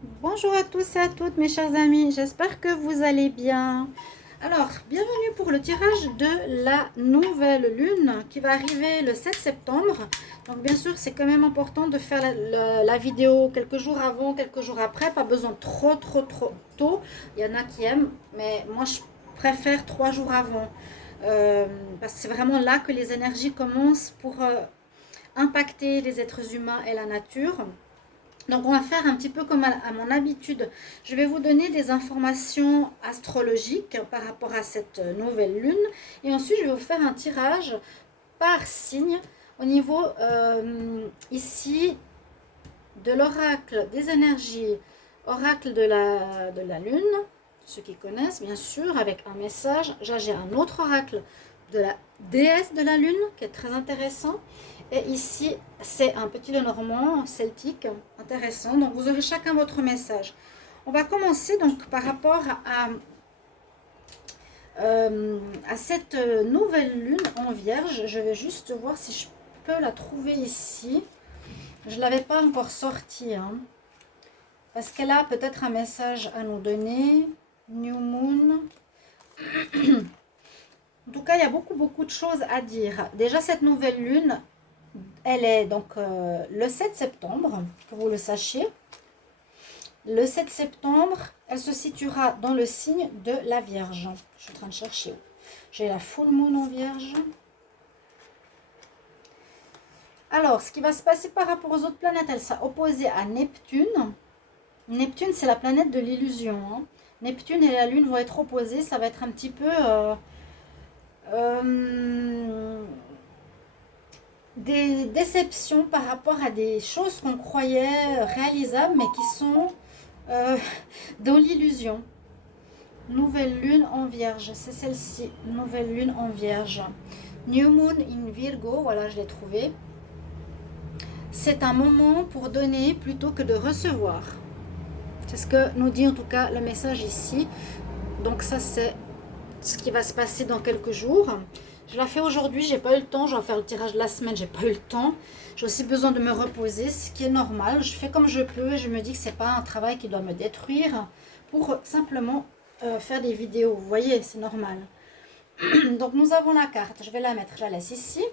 Bonjour à tous et à toutes mes chers amis, j'espère que vous allez bien. Alors, bienvenue pour le tirage de la nouvelle lune qui va arriver le 7 septembre. Donc bien sûr, c'est quand même important de faire la vidéo quelques jours avant, quelques jours après. Pas besoin de trop tôt. Il y en a qui aiment, mais moi je préfère 3 jours avant. Parce que c'est vraiment là que les énergies commencent pour impacter les êtres humains et la nature. Donc on va faire un petit peu comme à mon habitude. Je vais vous donner des informations astrologiques par rapport à cette nouvelle lune. Et ensuite je vais vous faire un tirage par signe au niveau ici de l'oracle des énergies, oracle de la lune, ceux qui connaissent bien sûr, avec un message. J'ai un autre oracle de la déesse de la lune qui est très intéressant. Et ici, c'est un petit Lenormand celtique intéressant. Donc, vous aurez chacun votre message. On va commencer donc par rapport à cette nouvelle lune en Vierge. Je vais juste voir si je peux la trouver ici. Je ne l'avais pas encore sortie, hein, parce qu'elle a peut-être un message à nous donner. New Moon. En tout cas, il y a beaucoup de choses à dire. Déjà, cette nouvelle lune, elle est donc le 7 septembre, que vous le sachiez. Le 7 septembre, elle se situera dans le signe de la Vierge. Je suis en train de chercher. J'ai la full moon en Vierge. Alors, ce qui va se passer par rapport aux autres planètes, elle sera opposée à Neptune. Neptune, c'est la planète de l'illusion, hein. Neptune et la Lune vont être opposées. Ça va être un petit peu euh, des déceptions par rapport à des choses qu'on croyait réalisables, mais qui sont euh, dans l'illusion. Nouvelle lune en Vierge, c'est celle-ci. Nouvelle lune en Vierge. New Moon in Virgo, voilà, je l'ai trouvé. C'est un moment pour donner plutôt que de recevoir. C'est ce que nous dit en tout cas le message ici. Donc ça, c'est ce qui va se passer dans quelques jours. Je la fais aujourd'hui, j'ai pas eu le temps. Je vais faire le tirage de la semaine, j'ai pas eu le temps. J'ai aussi besoin de me reposer, ce qui est normal. Je fais comme je peux et je me dis que c'est pas un travail qui doit me détruire pour simplement faire des vidéos. Vous voyez, c'est normal. Donc nous avons la carte, je vais la mettre, je la laisse ici.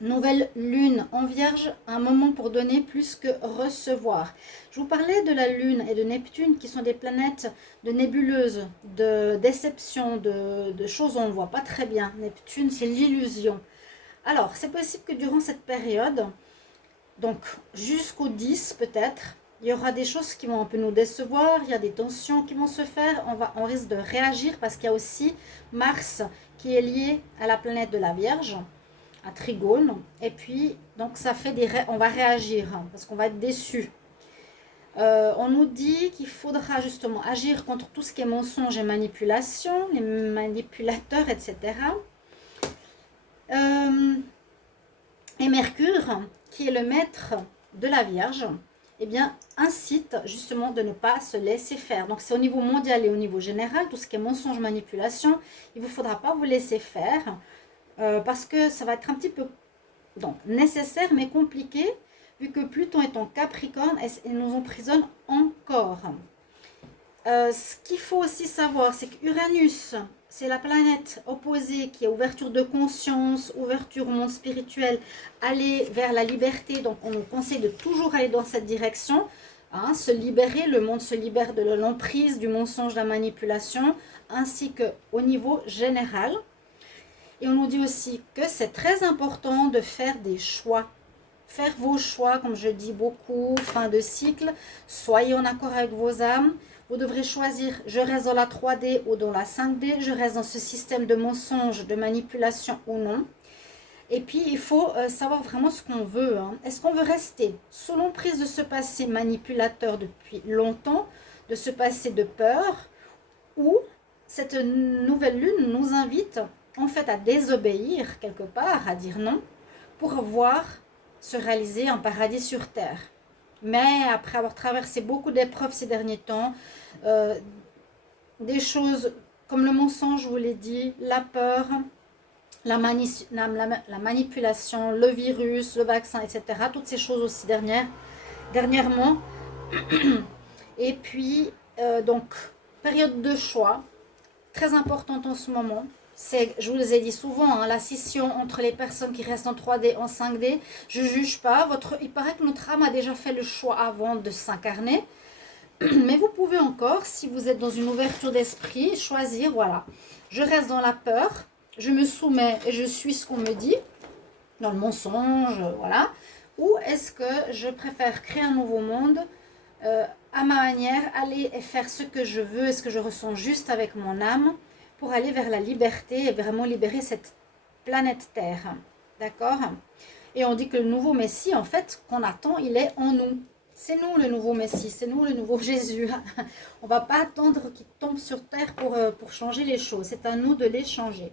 Nouvelle lune en Vierge, un moment pour donner plus que recevoir. Je vous parlais de la Lune et de Neptune qui sont des planètes de nébuleuses, de déception, de choses on ne voit pas très bien. Neptune, c'est l'illusion. Alors, c'est possible que durant cette période, donc jusqu'au 10 peut-être, il y aura des choses qui vont un peu nous décevoir, il y a des tensions qui vont se faire, on risque de réagir parce qu'il y a aussi Mars qui est lié à la planète de la Vierge, à Trigone, et puis donc ça fait on va réagir parce qu'on va être déçu. On nous dit qu'il faudra justement agir contre tout ce qui est mensonge et manipulation, les manipulateurs, etc. Et Mercure, qui est le maître de la Vierge, eh bien, incite justement de ne pas se laisser faire. Donc c'est au niveau mondial et au niveau général, tout ce qui est mensonge, manipulation, il ne vous faudra pas vous laisser faire parce que ça va être un petit peu donc, nécessaire mais compliqué vu que Pluton est en Capricorne et nous emprisonne encore. Ce qu'il faut aussi savoir, c'est qu'Uranus, c'est la planète opposée qui est ouverture de conscience, ouverture au monde spirituel, aller vers la liberté. Donc on nous conseille de toujours aller dans cette direction, hein, se libérer, le monde se libère de l'emprise, du mensonge, de la manipulation, ainsi qu'au niveau général. Et on nous dit aussi que c'est très important de faire des choix. Faire vos choix, comme je dis beaucoup, fin de cycle, soyez en accord avec vos âmes. Vous devrez choisir, je reste dans la 3D ou dans la 5D, je reste dans ce système de mensonges, de manipulation ou non. Et puis, il faut savoir vraiment ce qu'on veut, hein. Est-ce qu'on veut rester sous l'emprise de ce passé manipulateur depuis longtemps, de ce passé de peur, ou cette nouvelle lune nous invite en fait à désobéir quelque part, à dire non, pour voir se réaliser un paradis sur terre. Mais après avoir traversé beaucoup d'épreuves ces derniers temps, euh, des choses comme le mensonge, je vous l'ai dit, la peur, la manipulation, le virus, le vaccin, etc. Toutes ces choses aussi dernièrement, Et puis, donc, période de choix, très importante en ce moment. C'est, je vous le ai dit souvent, hein, la scission entre les personnes qui restent en 3D, en 5D. Je ne juge pas. Il paraît que notre âme a déjà fait le choix avant de s'incarner. Mais vous pouvez encore, si vous êtes dans une ouverture d'esprit, choisir, voilà. Je reste dans la peur, je me soumets et je suis ce qu'on me dit, dans le mensonge, voilà. Ou est-ce que je préfère créer un nouveau monde à ma manière, aller et faire ce que je veux et ce que je ressens juste avec mon âme pour aller vers la liberté et vraiment libérer cette planète Terre. D'accord? Et on dit que le nouveau Messie, en fait, qu'on attend, il est en nous. C'est nous le nouveau Messie, c'est nous le nouveau Jésus. On ne va pas attendre qu'il tombe sur terre pour changer les choses. C'est à nous de les changer.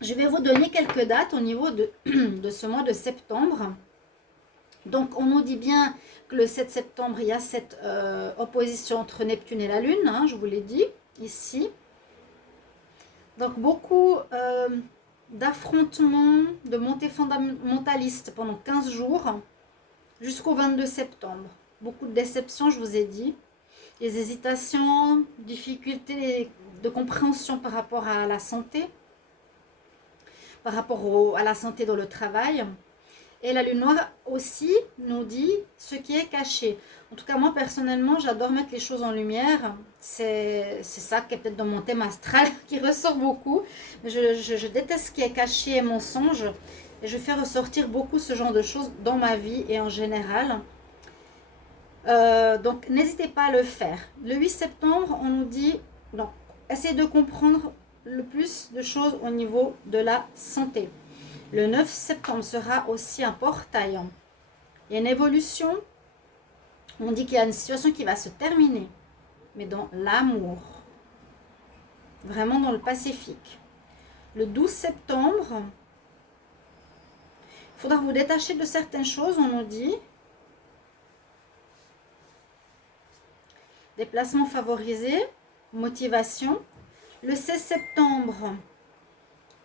Je vais vous donner quelques dates au niveau de ce mois de septembre. Donc, on nous dit bien que le 7 septembre, il y a cette opposition entre Neptune et la Lune, hein, je vous l'ai dit, ici. Donc, beaucoup d'affrontements, de montées fondamentalistes pendant 15 jours, jusqu'au 22 septembre. Beaucoup de déceptions, je vous ai dit. Les hésitations, difficultés de compréhension par rapport à la santé, par rapport à la santé dans le travail. Et la lune noire aussi nous dit ce qui est caché. En tout cas, moi, personnellement, j'adore mettre les choses en lumière. C'est ça qui est peut-être dans mon thème astral qui ressort beaucoup. Je déteste ce qui est caché et mensonge. Et je fais ressortir beaucoup ce genre de choses dans ma vie et en général. Donc, n'hésitez pas à le faire. Le 8 septembre, on nous dit, donc, essayez de comprendre le plus de choses au niveau de la santé. Le 9 septembre sera aussi un portail. Il y a une évolution. On dit qu'il y a une situation qui va se terminer, mais dans l'amour. Vraiment dans le Pacifique. Le 12 septembre, il faudra vous détacher de certaines choses, on nous dit. Déplacement favorisé, motivation. Le 16 septembre,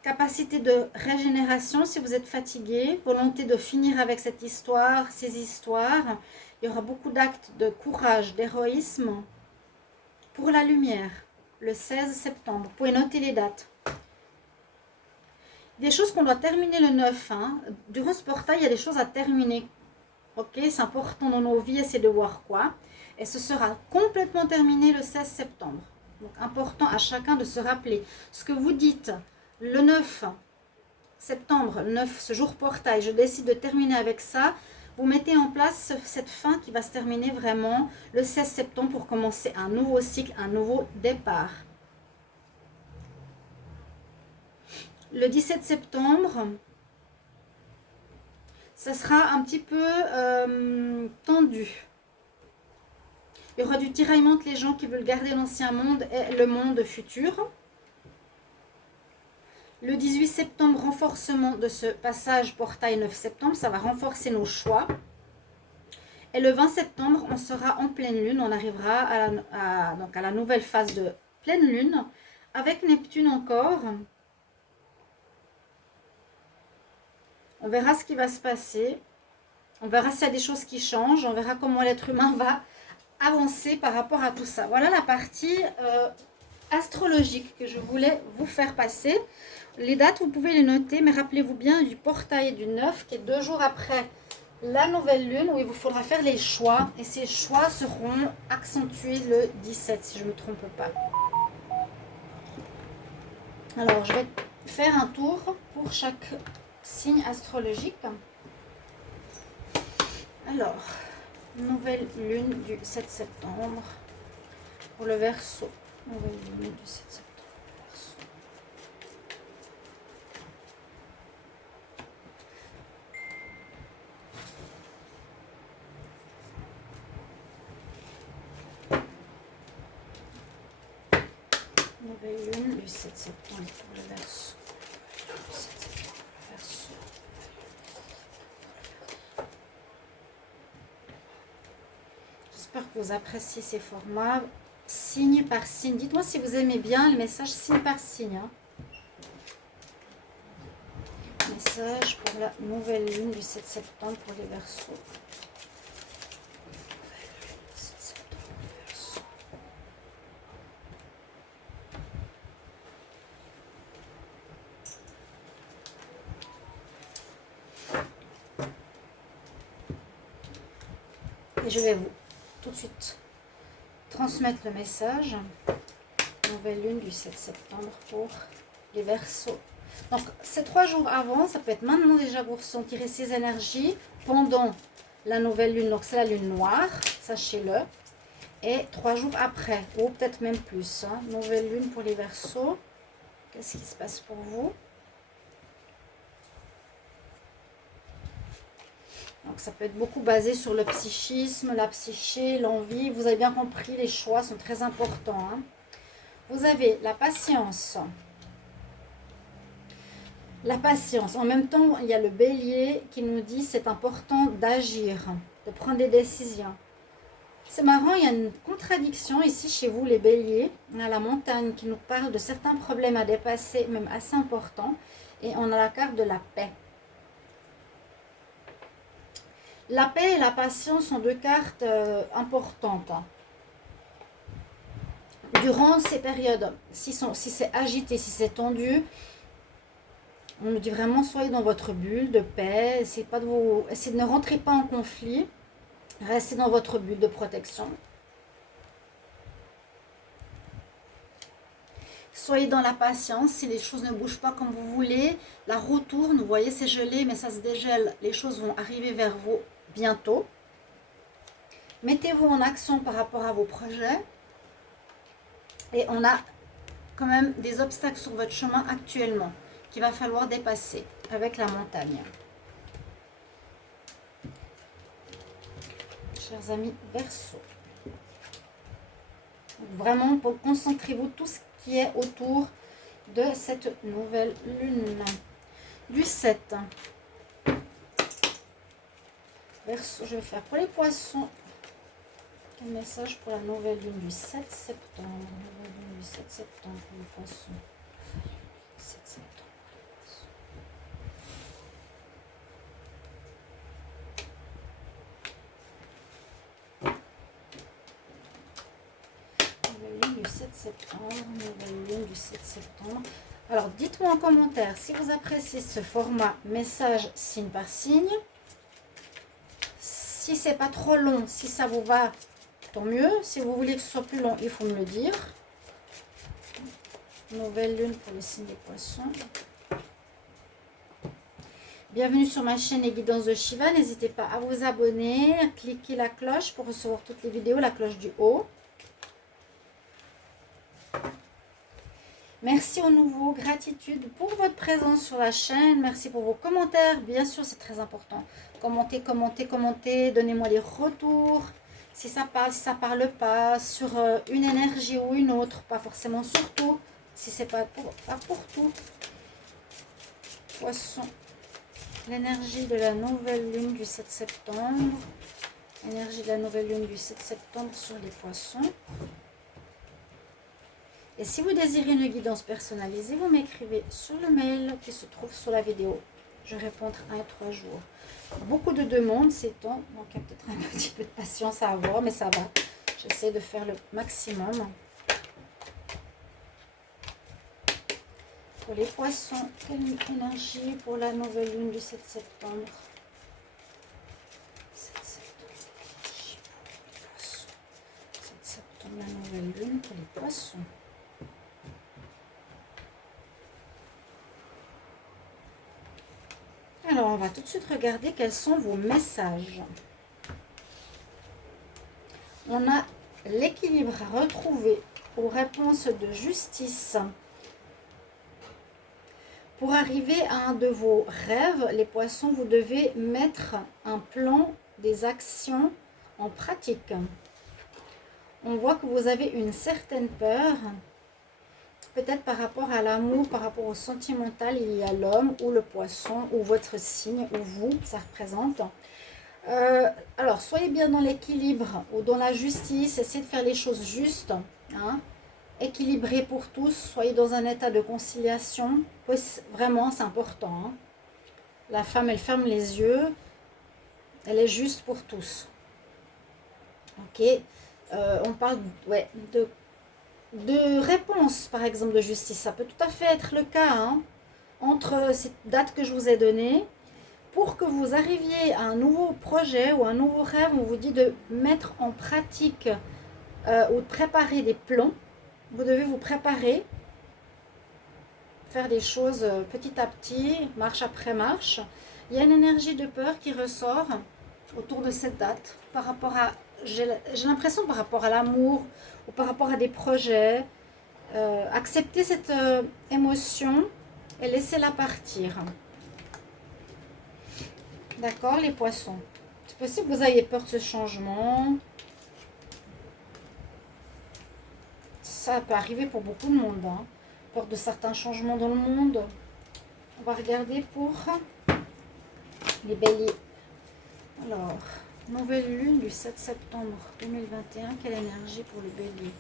capacité de régénération si vous êtes fatigué, volonté de finir avec cette histoire, ces histoires. Il y aura beaucoup d'actes de courage, d'héroïsme pour la lumière, le 16 septembre. Vous pouvez noter les dates. Des choses qu'on doit terminer le 9. Hein. Durant ce portail, il y a des choses à terminer. Ok, c'est important dans nos vies, essayez de voir quoi. Et ce sera complètement terminé le 16 septembre. Donc, important à chacun de se rappeler ce que vous dites. Le 9 septembre, 9, ce jour portail, je décide de terminer avec ça. Vous mettez en place cette fin qui va se terminer vraiment le 16 septembre pour commencer un nouveau cycle, un nouveau départ. Le 17 septembre, ça sera un petit peu tendu. Il y aura du tiraillement entre les gens qui veulent garder l'ancien monde et le monde futur. Le 18 septembre, renforcement de ce passage portail 9 septembre, ça va renforcer nos choix. Et le 20 septembre, on sera en pleine lune, on arrivera donc à la nouvelle phase de pleine lune, avec Neptune encore. On verra ce qui va se passer, on verra s'il y a des choses qui changent, on verra comment l'être humain va avancer par rapport à tout ça. Voilà la partie astrologique que je voulais vous faire passer. Les dates, vous pouvez les noter, mais rappelez-vous bien du portail du 9, qui est 2 jours après la nouvelle lune, où il vous faudra faire les choix. Et ces choix seront accentués le 17, si je ne me trompe pas. Alors, je vais faire un tour pour chaque signe astrologique. Alors, nouvelle lune du 7 septembre pour le Verseau. Nouvelle lune du 7 septembre. Nouvelle lune du 7 septembre pour le Verseau. J'espère que vous appréciez ces formats signe par signe. Dites-moi si vous aimez bien le message signe par signe. Hein. Message pour la nouvelle lune du 7 septembre pour les Verseaux. Et je vais vous tout de suite transmettre le message. Nouvelle lune du 7 septembre pour les Verseaux. Donc, c'est 3 jours avant, ça peut être maintenant déjà vous ressentirez ces énergies pendant la nouvelle lune. Donc, c'est la lune noire, sachez-le. Et 3 jours après, ou peut-être même plus. Hein. Nouvelle lune pour les Verseaux. Qu'est-ce qui se passe pour vous? Donc, ça peut être beaucoup basé sur le psychisme, la psyché, l'envie. Vous avez bien compris, les choix sont très importants. Hein. Vous avez la patience. La patience. En même temps, il y a le bélier qui nous dit c'est important d'agir, de prendre des décisions. C'est marrant, il y a une contradiction ici chez vous, les béliers. On a la montagne qui nous parle de certains problèmes à dépasser, même assez importants. Et on a la carte de la paix. La paix et la patience sont 2 cartes importantes. Durant ces périodes, si c'est agité, si c'est tendu, on nous dit vraiment soyez dans votre bulle de paix, essayez de ne rentrez pas en conflit, restez dans votre bulle de protection. Soyez dans la patience, si les choses ne bougent pas comme vous voulez, la roue tourne, vous voyez c'est gelé mais ça se dégèle, les choses vont arriver vers vous bientôt. Mettez-vous en action par rapport à vos projets. Et on a quand même des obstacles sur votre chemin actuellement qu'il va falloir dépasser avec la montagne. Chers amis Verseaux. Vraiment, concentrez-vous tout ce qui est autour de cette nouvelle lune. Du 7. Verseau, je vais faire pour les poissons. Un message pour la nouvelle lune du 7 septembre. Nouvelle lune du 7 septembre pour les poissons. 7 septembre. Nouvelle lune du 7 septembre. Nouvelle lune du 7 septembre. Alors, dites-moi en commentaire si vous appréciez ce format message signe par signe. Si c'est pas trop long, si ça vous va, tant mieux. Si vous voulez que ce soit plus long, il faut me le dire. Nouvelle lune pour le signe des poissons. Bienvenue sur ma chaîne Les Guidances de Shiva. N'hésitez pas à vous abonner, à cliquer la cloche pour recevoir toutes les vidéos, la cloche du haut. Merci au nouveau, gratitude pour votre présence sur la chaîne. Merci pour vos commentaires, bien sûr c'est très important. Commentez, commentez, commentez, donnez-moi des retours. Si ça parle, si ça parle pas, sur une énergie ou une autre, pas forcément sur tout. Si c'est pas pour tout. Poisson, l'énergie de la nouvelle lune du 7 septembre. Énergie de la nouvelle lune du 7 septembre sur les poissons. Et si vous désirez une guidance personnalisée, vous m'écrivez sur le mail qui se trouve sur la vidéo. Je réponds entre 1 et 3 jours. Beaucoup de demandes ces temps, donc il y a peut-être un petit peu de patience à avoir, mais ça va. J'essaie de faire le maximum. Pour les poissons, quelle énergie pour la nouvelle lune du 7 septembre? 7 septembre, énergie pour les poissons. 7 septembre, la nouvelle lune pour les poissons. Alors, on va tout de suite regarder quels sont vos messages. On a l'équilibre à retrouver aux réponses de justice. Pour arriver à un de vos rêves, les poissons, vous devez mettre un plan, des actions en pratique. On voit que vous avez une certaine peur. Peut-être par rapport à l'amour, par rapport au sentimental, il y a l'homme ou le poisson ou votre signe ou vous, ça représente. Alors, soyez bien dans l'équilibre ou dans la justice, essayez de faire les choses justes, hein, équilibré pour tous, soyez dans un état de conciliation, vraiment c'est important. Hein. La femme, elle ferme les yeux, elle est juste pour tous. Ok, on parle de réponse, par exemple, de justice. Ça peut tout à fait être le cas, hein, entre cette date que je vous ai donnée. pour que vous arriviez à un nouveau projet ou un nouveau rêve, on vous dit de mettre en pratique ou de préparer des plans. Vous devez vous préparer, faire des choses petit à petit, marche après marche. Il y a une énergie de peur qui ressort autour de cette date par rapport à, j'ai l'impression par rapport à l'amour ou par rapport à des projets. Acceptez cette émotion et laissez-la partir. D'accord, les poissons? C'est possible que vous ayez peur de ce changement. Ça peut arriver pour beaucoup de monde. Hein. Peur de certains changements dans le monde. On va regarder pour les béliers. Alors, nouvelle lune du 7 septembre 2021. Quelle énergie pour les béliers?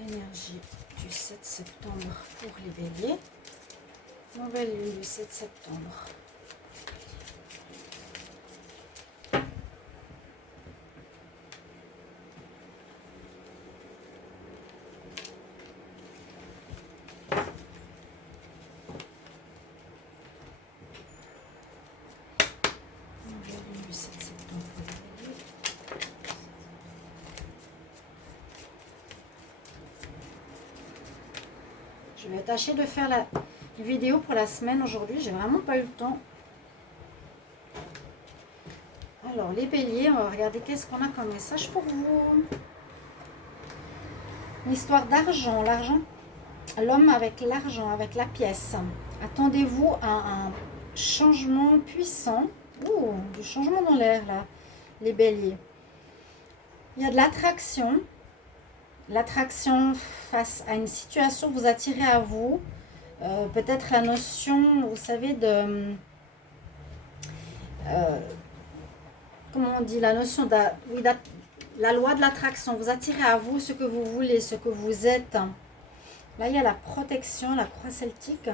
Énergie du 7 septembre pour les béliers. Nouvelle lune du 7 septembre. Nouvelle lune du 7 septembre pour les béliers. Je vais tâcher de faire la vidéo pour la semaine aujourd'hui. J'ai vraiment pas eu le temps. Alors, les béliers, on va regarder qu'est-ce qu'on a comme message pour vous. Une histoire d'argent. L'argent, l'homme avec l'argent, avec la pièce. Attendez-vous à un changement puissant. Ouh, du changement dans l'air, là, les béliers. Il y a de l'attraction. L'attraction face à une situation que vous attirez à vous. Peut-être la notion, vous savez, de... comment on dit? La notion de... Oui, la loi de l'attraction. Vous attirez à vous ce que vous voulez, ce que vous êtes. Là, il y a la protection, la croix celtique.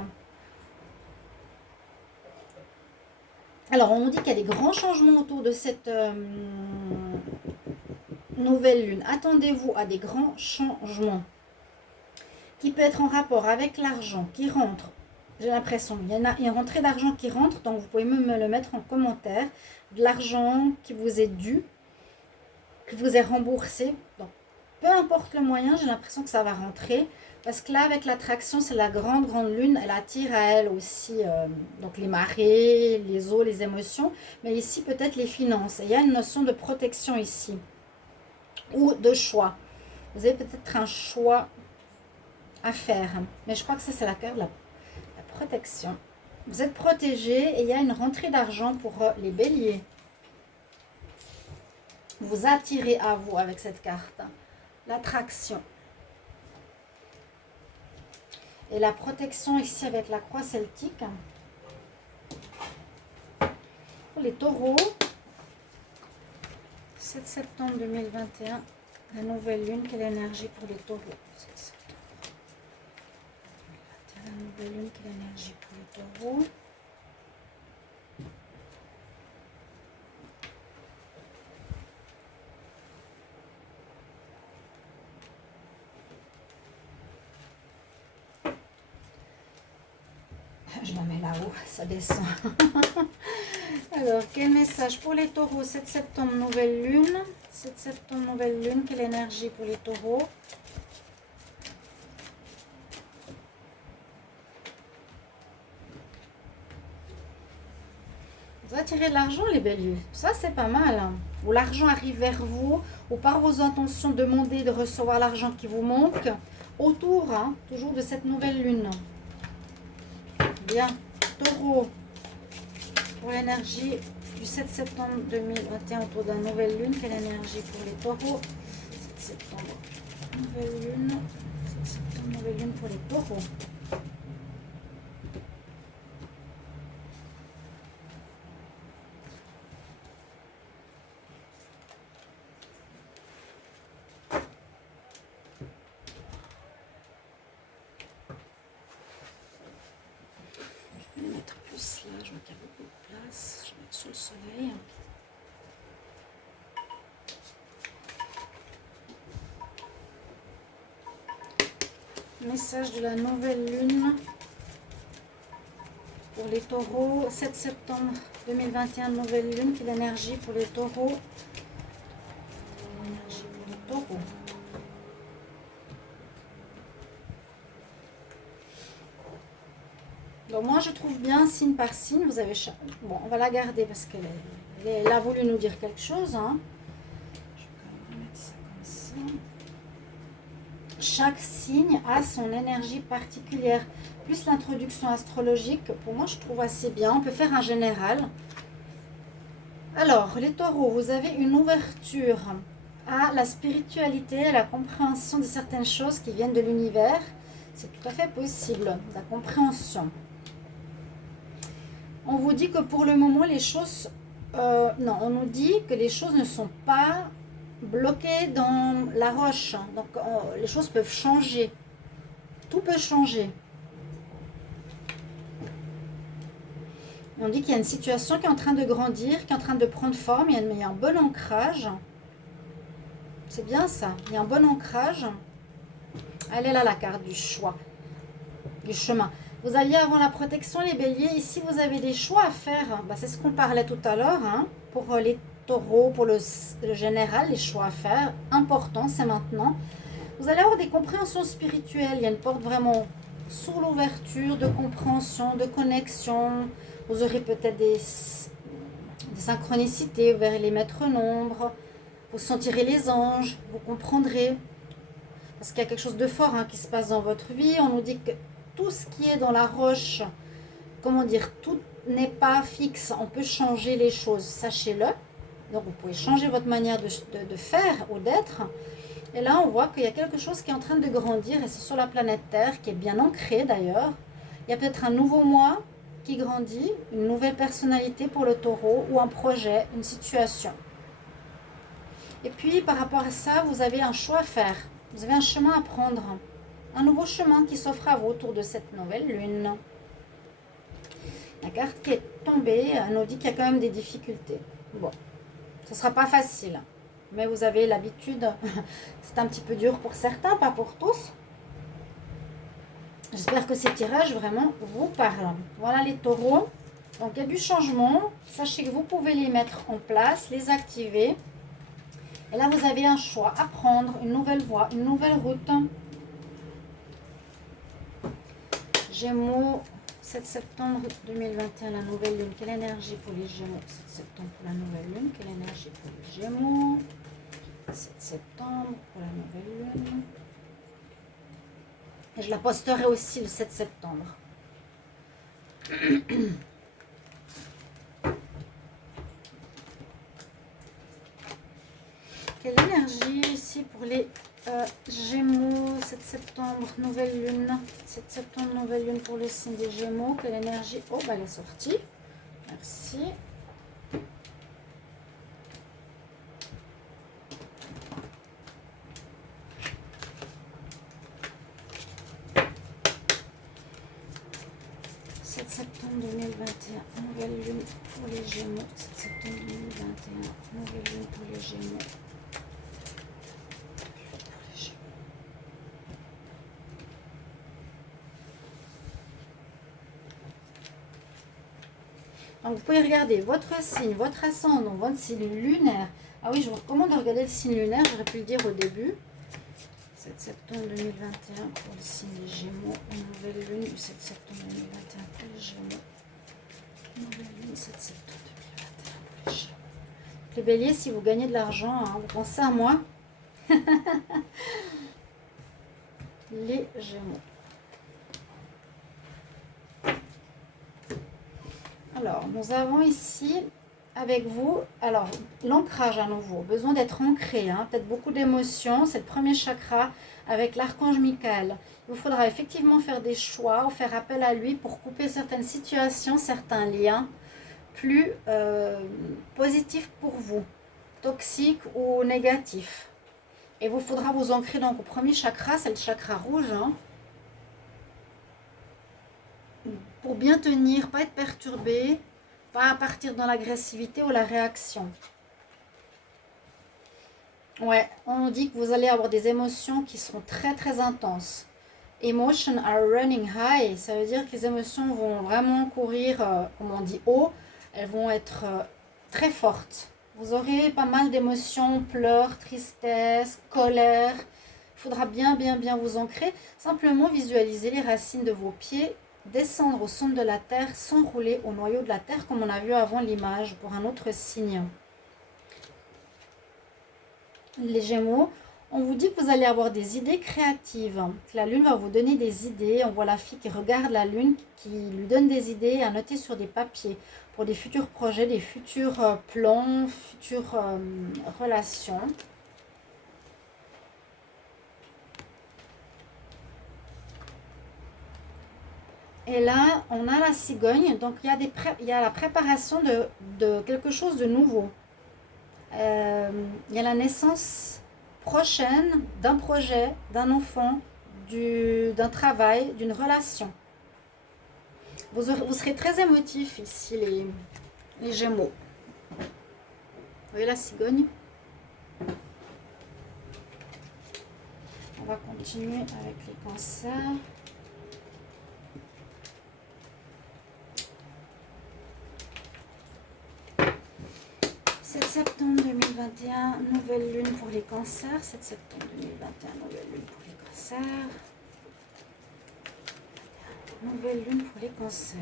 Alors, on nous dit qu'il y a des grands changements autour de cette nouvelle lune. Attendez-vous à des grands changements qui peut être en rapport avec l'argent qui rentre. J'ai l'impression, il y a une rentrée d'argent qui rentre, donc vous pouvez même me le mettre en commentaire. De l'argent qui vous est dû, qui vous est remboursé. Donc, peu importe le moyen, j'ai l'impression que ça va rentrer. Parce que là, avec l'attraction, c'est la grande lune. Elle attire à elle aussi donc les marées, les eaux, les émotions. Mais ici, peut-être les finances. Et il y a une notion de protection ici. Ou de choix. Vous avez peut-être un choix à faire. Mais je crois que ça, c'est la carte de la protection. Vous êtes protégé et il y a une rentrée d'argent pour les béliers. Vous attirez à vous avec cette carte. L'attraction. Et la protection ici avec la croix celtique. Pour les taureaux. 7 septembre 2021. La nouvelle lune. Quelle énergie pour les taureaux? 7 septembre 2021. La nouvelle lune. Quelle énergie pour les taureaux? Je la mets là-haut, ça descend. Alors, quel message pour les taureaux? 7 septembre, nouvelle lune. 7 septembre, nouvelle lune. Quelle énergie pour les taureaux? Vous attirez de l'argent, les béliers. Ça, c'est pas mal. Hein. Ou l'argent arrive vers vous, ou par vos intentions, demandez de recevoir l'argent qui vous manque, autour, hein, toujours de cette nouvelle lune. Bien. Taureau, pour l'énergie du 7 septembre 2021, autour de la nouvelle lune, quelle énergie pour les taureaux? 7 septembre, nouvelle lune. 7 septembre, nouvelle lune pour les taureaux. Là, je vois qu'il y a beaucoup de place. Je vais mettre sous le soleil. Message de la nouvelle lune pour les taureaux. 7 septembre 2021, nouvelle lune. Quelle énergie pour les taureaux? Énergie pour les taureaux. Donc moi je trouve bien signe par signe, vous avez... Bon, on va la garder parce qu'elle a voulu nous dire quelque chose. Hein. Je vais quand même remettre ça comme ça. Chaque signe a son énergie particulière. Plus l'introduction astrologique, pour moi je trouve assez bien. On peut faire un général. Alors, les taureaux, vous avez une ouverture à la spiritualité, à la compréhension de certaines choses qui viennent de l'univers. C'est tout à fait possible, la compréhension. On vous dit que pour le moment, les choses... non, on nous dit que les choses ne sont pas bloquées dans la roche. Donc, les choses peuvent changer. Tout peut changer. Et on dit qu'il y a une situation qui est en train de grandir, qui est en train de prendre forme. Il y a un bon ancrage. C'est bien ça. Il y a un bon ancrage. Elle est là, la carte du choix, du chemin. Vous alliez avant la protection, les béliers. Ici, vous avez des choix à faire. Bah, c'est ce qu'on parlait tout à l'heure. Hein, pour les taureaux, pour le général, les choix à faire. Important, c'est maintenant. Vous allez avoir des compréhensions spirituelles. Il y a une porte vraiment sous l'ouverture de compréhension, de connexion. Vous aurez peut-être des synchronicités vers les maîtres nombres. Vous sentirez les anges. Vous comprendrez. Parce qu'il y a quelque chose de fort qui se passe dans votre vie. On nous dit que tout ce qui est dans la roche, comment dire, tout n'est pas fixe. On peut changer les choses, sachez-le. Donc vous pouvez changer votre manière de faire ou d'être. Et là, on voit qu'il y a quelque chose qui est en train de grandir. Et c'est sur la planète Terre, qui est bien ancrée d'ailleurs. Il y a peut-être un nouveau moi qui grandit, une nouvelle personnalité pour le taureau, ou un projet, une situation. Et puis, par rapport à ça, vous avez un choix à faire. Vous avez un chemin à prendre. Un nouveau chemin qui s'offre à vous autour de cette nouvelle lune. La carte qui est tombée, elle nous dit qu'il y a quand même des difficultés. Bon, ce ne sera pas facile. Mais vous avez l'habitude. C'est un petit peu dur pour certains, pas pour tous. J'espère que ces tirages vraiment vous parlent. Voilà les taureaux. Donc il y a du changement. Sachez que vous pouvez les mettre en place, les activer. Et là, vous avez un choix à prendre, une nouvelle voie, une nouvelle route. Gémeaux, 7 septembre 2021, la nouvelle lune. Quelle énergie pour les Gémeaux? 7 septembre pour la nouvelle lune. Quelle énergie pour les Gémeaux? 7 septembre pour la nouvelle lune. Et je la posterai aussi le 7 septembre. Quelle énergie ici pour les Gémeaux, 7 septembre, nouvelle lune. 7 septembre, nouvelle lune pour le signe des Gémeaux. Quelle énergie? Oh, bah elle est sortie. Merci. Septembre 2021, nouvelle lune pour les Gémeaux. 7 septembre 2021, nouvelle lune pour les Gémeaux. Donc vous pouvez regarder votre signe, votre ascendant, votre signe lunaire. Ah oui, je vous recommande de regarder le signe lunaire, j'aurais pu le dire au début. 7 septembre 2021 pour le signe des Gémeaux, nouvelle lune, 7 septembre 2021 pour les Gémeaux, nouvelle lune, 7 septembre 2021. Les béliers, si vous gagnez de l'argent, hein, vous pensez à moi. Les gémeaux. Alors, nous avons ici avec vous, alors l'ancrage à nouveau, besoin d'être ancré, hein, peut-être beaucoup d'émotions, c'est le premier chakra avec l'archange Michael. Il vous faudra effectivement faire des choix ou faire appel à lui pour couper certaines situations, certains liens plus positifs pour vous, toxiques ou négatifs. Et vous faudra vous ancrer donc au premier chakra, c'est le chakra rouge, hein, pour bien tenir, pas être perturbé, pas partir dans l'agressivité ou la réaction. Ouais, on nous dit que vous allez avoir des émotions qui seront très très intenses. Emotions are running high, ça veut dire que les émotions vont vraiment courir, comme on dit, haut. Elles vont être très fortes. Vous aurez pas mal d'émotions, pleurs, tristesse, colère. Il faudra bien vous ancrer. Simplement visualiser les racines de vos pieds descendre au centre de la Terre, s'enrouler au noyau de la Terre, comme on a vu avant l'image, pour un autre signe. Les Gémeaux, on vous dit que vous allez avoir des idées créatives, que la Lune va vous donner des idées. On voit la fille qui regarde la Lune, qui lui donne des idées à noter sur des papiers pour des futurs projets, des futurs plans, futures relations. Et là, on a la cigogne, donc il y a la préparation de quelque chose de nouveau. Il y a la naissance prochaine d'un projet, d'un enfant, d'un travail, d'une relation. Vous serez très émotifs ici, les Gémeaux. Vous voyez la cigogne? On va continuer avec les cancers. 7 septembre 2021, nouvelle lune pour les cancers. 7 septembre 2021, nouvelle lune pour les cancers. Nouvelle lune pour les cancers.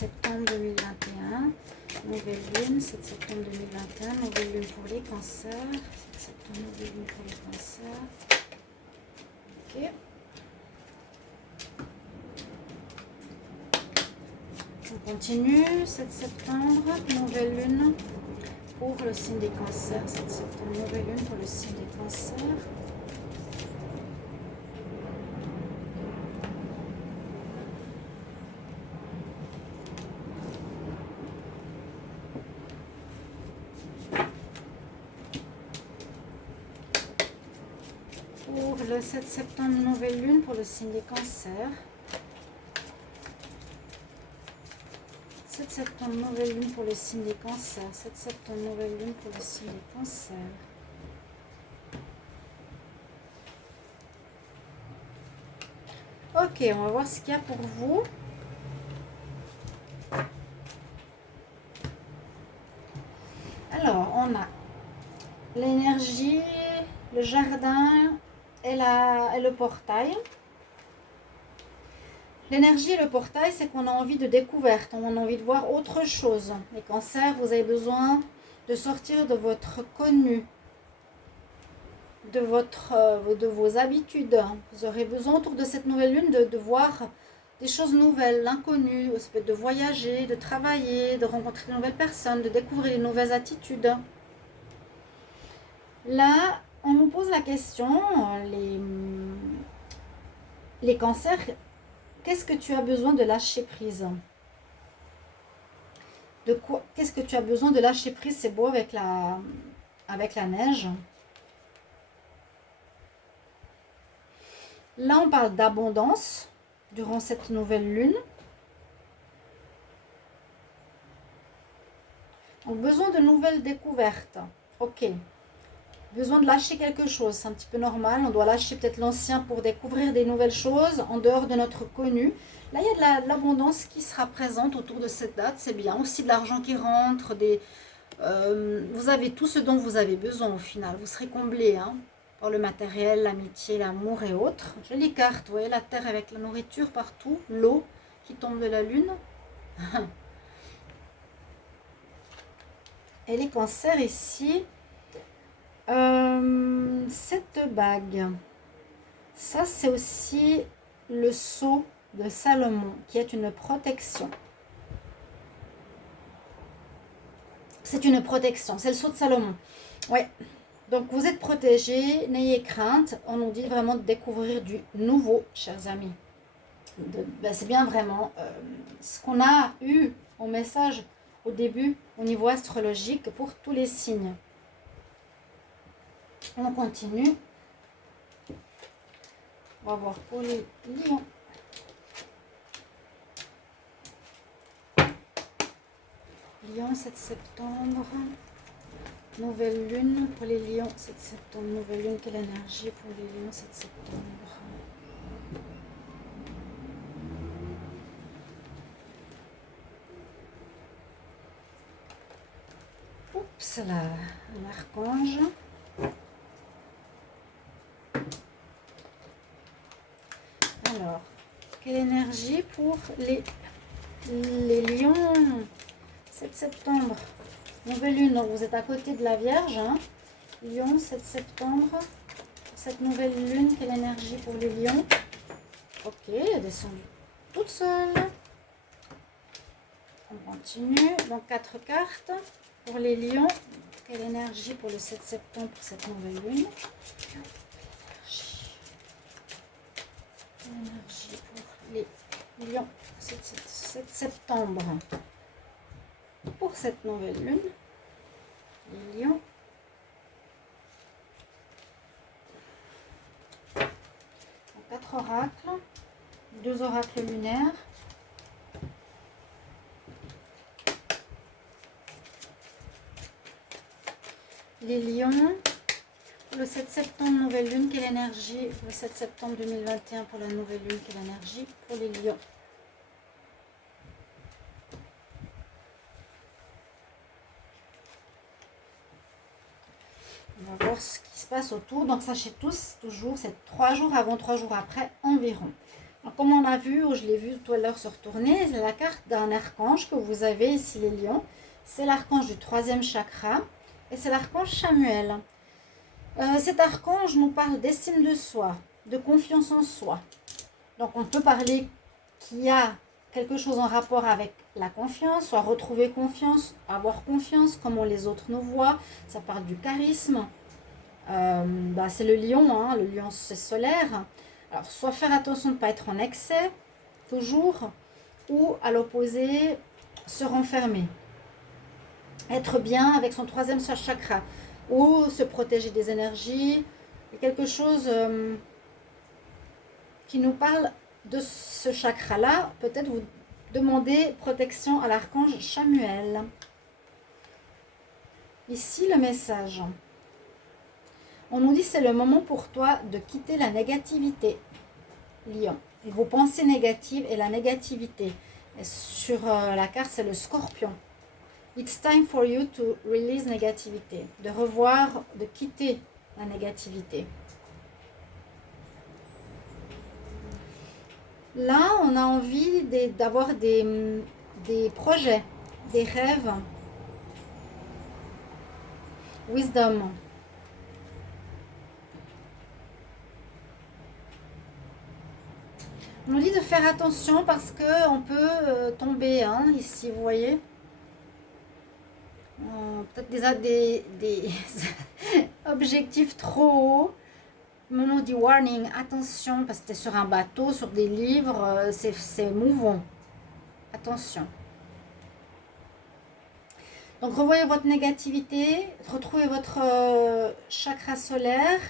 Septembre 2021, nouvelle lune, 7 septembre 2021, nouvelle lune pour les cancers, 7 septembre, nouvelle lune pour les cancers. Ok. On continue, 7 septembre, nouvelle lune pour le signe des cancers, 7 septembre, nouvelle lune pour le signe des cancers. Pour le 7 septembre, nouvelle lune pour le signe des cancers. 7 septembre, nouvelle lune pour le signe des cancers. 7 septembre, nouvelle lune pour le signe des cancers. Ok, on va voir ce qu'il y a pour vous. Alors, on a l'énergie, le jardin et le portail. L'énergie et le portail, c'est qu'on a envie de découverte, on a envie de voir autre chose. Les cancers, vous avez besoin de sortir de votre connu, de vos habitudes. Vous aurez besoin autour de cette nouvelle lune de voir des choses nouvelles, l'inconnu. Ça peut être de voyager, de travailler, de rencontrer de nouvelles personnes, de découvrir de nouvelles attitudes. Là, on nous pose la question, les cancers, qu'est-ce que tu as besoin de lâcher prise? De quoi? Qu'est-ce que tu as besoin de lâcher prise? C'est beau avec la neige. Là, on parle d'abondance durant cette nouvelle lune. Donc, besoin de nouvelles découvertes. Ok. besoin de lâcher quelque chose. C'est un petit peu normal. On doit lâcher peut-être l'ancien pour découvrir des nouvelles choses en dehors de notre connu. Là, il y a de l'abondance qui sera présente autour de cette date. C'est bien. Aussi de l'argent qui rentre. Vous avez tout ce dont vous avez besoin au final. Vous serez comblé hein, par le matériel, l'amitié, l'amour et autres. Jolie carte. Vous voyez la terre avec la nourriture partout. L'eau qui tombe de la lune. Et les cancers ici. Cette bague, ça c'est aussi le sceau de Salomon qui est une protection. C'est une protection, c'est le sceau de Salomon. Ouais, donc vous êtes protégés, n'ayez crainte. On nous dit vraiment de découvrir du nouveau, chers amis. C'est bien vraiment ce qu'on a eu au message au début au niveau astrologique pour tous les signes. On continue. On va voir pour les lions. Lion, 7 septembre. Nouvelle lune pour les lions, 7 septembre. Nouvelle lune, quelle énergie pour les lions, 7 septembre. Oups là, un archange. Alors, quelle énergie pour les lions, 7 septembre. Nouvelle lune, donc vous êtes à côté de la Vierge. Hein. Lion, 7 septembre. Cette nouvelle lune, quelle énergie pour les lions? Ok, elle est descendue toute seule. On continue. Donc 4 cartes pour les lions. Quelle énergie pour le 7 septembre pour cette nouvelle lune? Énergie pour les lions, 7 septembre. Pour cette nouvelle lune, les lions. Donc, 4 oracles, 2 oracles lunaires. Les lions. Le 7 septembre, nouvelle lune, quelle énergie? Le 7 septembre 2021 pour la nouvelle lune, quelle énergie pour les lions? On va voir ce qui se passe autour. Donc sachez tous, toujours, c'est 3 jours avant, 3 jours après environ. Donc, comme on a vu, ou je l'ai vu tout à l'heure se retourner, c'est la carte d'un archange que vous avez ici les lions. C'est l'archange du 3e chakra et c'est l'archange Chamuel. Cet archange nous parle d'estime de soi, de confiance en soi. Donc on peut parler qu'il y a quelque chose en rapport avec la confiance, soit retrouver confiance, avoir confiance, comment les autres nous voient. Ça parle du charisme. C'est le lion, hein, le lion c'est solaire. Alors soit faire attention de ne pas être en excès, toujours, ou à l'opposé, se renfermer. Être bien avec son 3e chakra. Ou se protéger des énergies, quelque chose qui nous parle de ce chakra-là. Peut-être vous demandez protection à l'archange Chamuel. Ici, le message. On nous dit c'est le moment pour toi de quitter la négativité, Lion. Et vos pensées négatives et la négativité. Et sur la carte, c'est le scorpion. It's time for you to release négativité. De revoir, de quitter la négativité. Là, on a envie d'avoir des projets, des rêves. Wisdom. On nous dit de faire attention parce qu'on peut tomber, hein, ici, vous voyez. Peut-être des objectifs trop hauts. On nous dit warning, attention, parce que tu es sur un bateau, sur des livres, c'est mouvant. Attention. Donc revoyez votre négativité, retrouvez votre chakra solaire.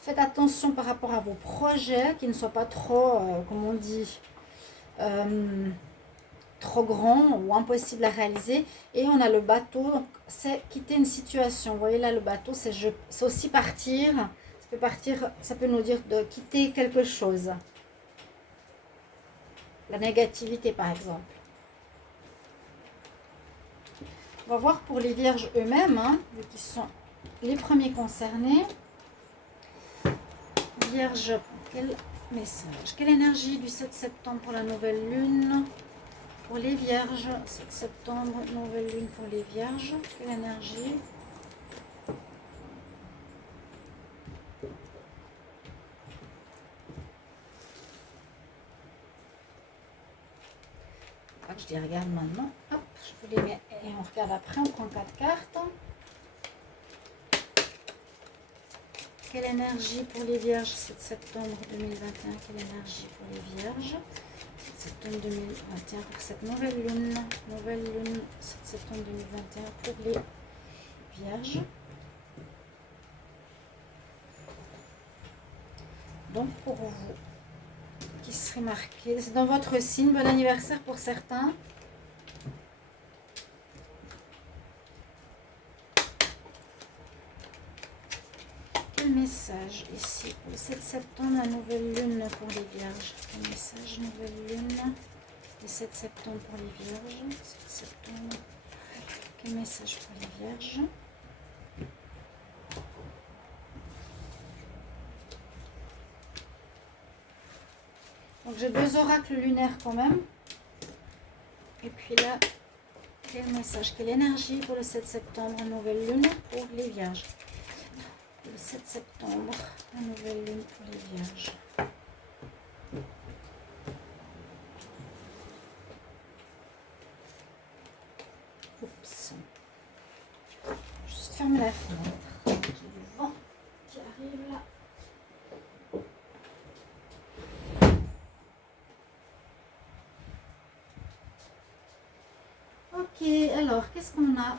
Faites attention par rapport à vos projets, qui ne soient pas trop, comme on dit, trop grand ou impossible à réaliser. Et on a le bateau, c'est quitter une situation. Vous voyez là, le bateau, c'est aussi partir. Ça peut nous dire de quitter quelque chose. La négativité, par exemple. On va voir pour les vierges eux-mêmes, hein, vu qu'ils sont les premiers concernés. Vierge, quel message, quelle énergie du 7 septembre pour la nouvelle lune? Pour les vierges, 7 septembre, nouvelle lune pour les vierges. Quelle énergie? Je les regarde maintenant. Hop, je vous les mets et on regarde après. On prend 4 cartes. Quelle énergie pour les vierges 7 septembre 2021? Quelle énergie pour les vierges 7 septembre 2021 pour cette nouvelle lune? Nouvelle lune 7 septembre 2021 pour les vierges. Donc pour vous qui serait marqué, c'est dans votre signe. Bon anniversaire pour certains. Quel message ici pour le 7 septembre, la nouvelle lune pour les vierges? Quel message, nouvelle lune, le 7 septembre pour les vierges? 7 septembre. Quel message pour les vierges? Donc j'ai 2 oracles lunaires quand même. Et puis là, quel message, quelle énergie pour le 7 septembre, nouvelle lune pour les vierges? Le 7 septembre, la nouvelle lune pour les vierges. Oups. Juste fermer la fenêtre. J'ai du vent qui arrive là. Ok, alors qu'est-ce qu'on a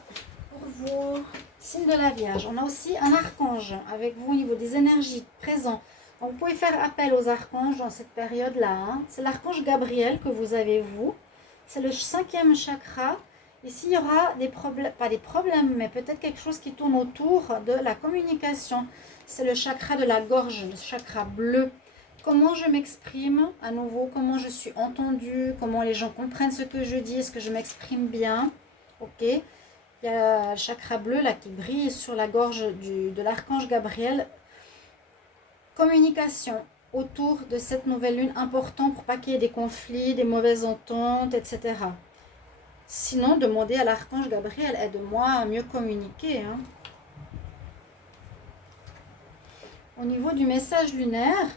pour vous? Signe de la Vierge. On a aussi un archange avec vous au niveau des énergies présentes. Donc, vous pouvez faire appel aux archanges dans cette période-là. Hein. C'est l'archange Gabriel que vous avez, vous. C'est le 5e chakra. Ici, il y aura des problèmes, pas des problèmes, mais peut-être quelque chose qui tourne autour de la communication. C'est le chakra de la gorge, le chakra bleu. Comment je m'exprime à nouveau, comment je suis entendue, comment les gens comprennent ce que je dis, est-ce que je m'exprime bien. Ok. Il y a le chakra bleu là qui brille sur la gorge de l'archange Gabriel. Communication autour de cette nouvelle lune, important pour pas qu'il y ait des conflits, des mauvaises ententes, etc. Sinon, demandez à l'archange Gabriel, aide-moi à mieux communiquer. Hein. Au niveau du message lunaire,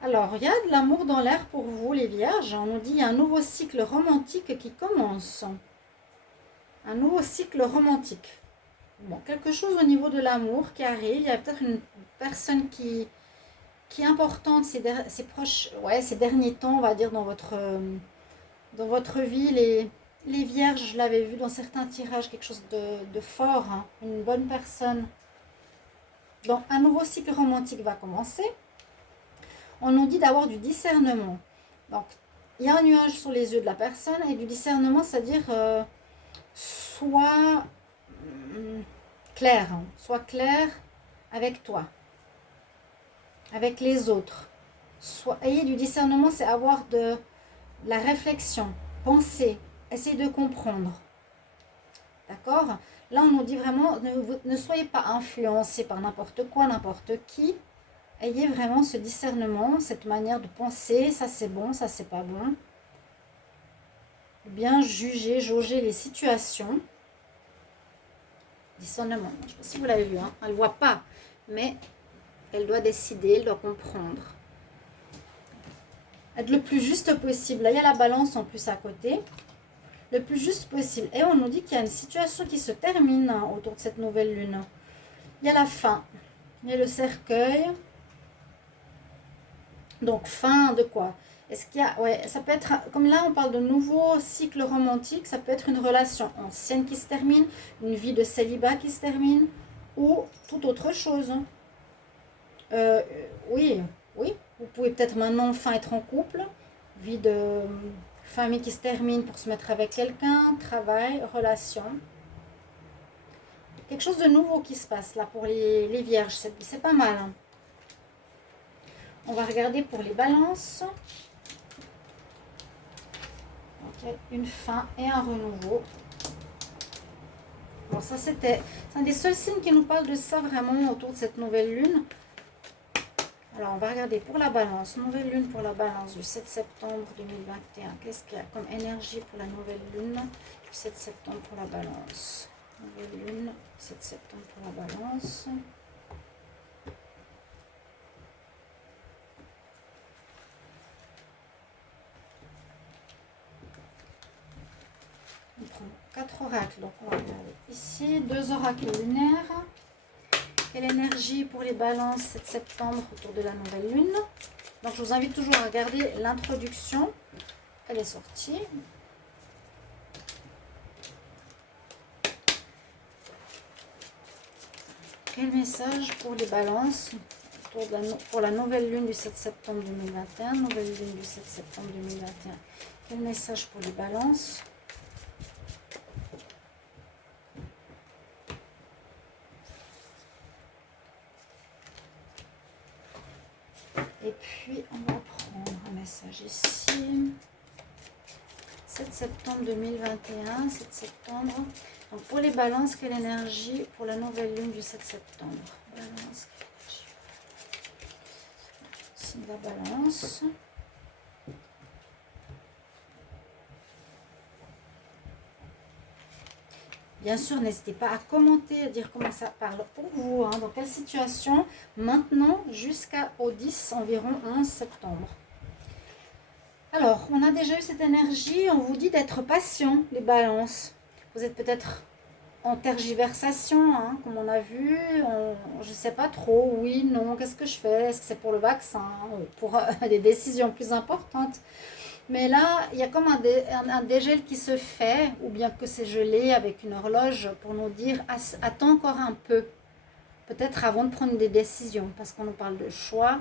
alors il y a de l'amour dans l'air pour vous les vierges. On nous dit il y a un nouveau cycle romantique qui commence. Un nouveau cycle romantique. Bon, quelque chose au niveau de l'amour qui arrive. Il y a peut-être une personne qui est importante ces derniers temps, on va dire, dans votre vie. Les vierges, je l'avais vu dans certains tirages, quelque chose de fort, hein, une bonne personne. Donc, un nouveau cycle romantique va commencer. On nous dit d'avoir du discernement. Donc, il y a un nuage sur les yeux de la personne et du discernement, c'est-à-dire soit clair, hein, soit clair avec toi, avec les autres. Ayez du discernement, c'est avoir de la réflexion, penser, essayer de comprendre. D'accord? Là, on nous dit vraiment, ne soyez pas influencés par n'importe quoi, n'importe qui. Ayez vraiment ce discernement, cette manière de penser, ça c'est bon, ça c'est pas bon. Bien juger, jauger les situations. Discernement, je ne sais pas si vous l'avez vu, hein. Elle ne voit pas, mais elle doit décider, elle doit comprendre. Être le plus juste possible. Là, il y a la balance en plus à côté. Le plus juste possible. Et on nous dit qu'il y a une situation qui se termine autour de cette nouvelle lune. Il y a la fin. Il y a le cercueil. Donc, fin de quoi? Est-ce qu'il y a... Ouais, ça peut être... Comme là, on parle de nouveau cycle romantique. Ça peut être une relation ancienne qui se termine. Une vie de célibat qui se termine. Ou toute autre chose. Oui. Vous pouvez peut-être maintenant enfin être en couple. Vie de famille qui se termine pour se mettre avec quelqu'un, travail, relation. Quelque chose de nouveau qui se passe là pour les vierges, c'est pas mal. Hein. On va regarder pour les balances. Ok, une fin et un renouveau. Bon, ça c'est un des seuls signes qui nous parle de ça vraiment autour de cette nouvelle lune. Alors, on va regarder pour la balance. Nouvelle lune pour la balance du 7 septembre 2021. Qu'est-ce qu'il y a comme énergie pour la nouvelle lune du 7 septembre pour la balance? Nouvelle lune, 7 septembre pour la balance. On prend 4 oracles. Donc, on va regarder ici. 2 oracles lunaires. Quelle énergie pour les balances 7 septembre autour de la nouvelle lune? Donc, je vous invite toujours à regarder l'introduction. Elle est sortie. Quel message pour les balances pour la nouvelle lune du 7 septembre 2021? Nouvelle lune du 7 septembre 2021. Quel message pour les balances? Et puis, on va prendre un message ici. 7 septembre 2021, 7 septembre. Donc, pour les balances, quelle énergie pour la nouvelle lune du 7 septembre? Balance, signe de la balance. Bien sûr, n'hésitez pas à commenter, à dire comment ça parle pour vous, hein, dans quelle situation, maintenant jusqu'au 10, environ 11 septembre. Alors, on a déjà eu cette énergie, on vous dit d'être patient, les balances. Vous êtes peut-être en tergiversation, hein, comme on a vu, je ne sais pas trop, oui, non, qu'est-ce que je fais? Est-ce que c'est pour le vaccin ou pour des décisions plus importantes? Mais là, il y a comme un dégel qui se fait, ou bien que c'est gelé avec une horloge pour nous dire « Attends encore un peu ». Peut-être avant de prendre des décisions, parce qu'on nous parle de choix.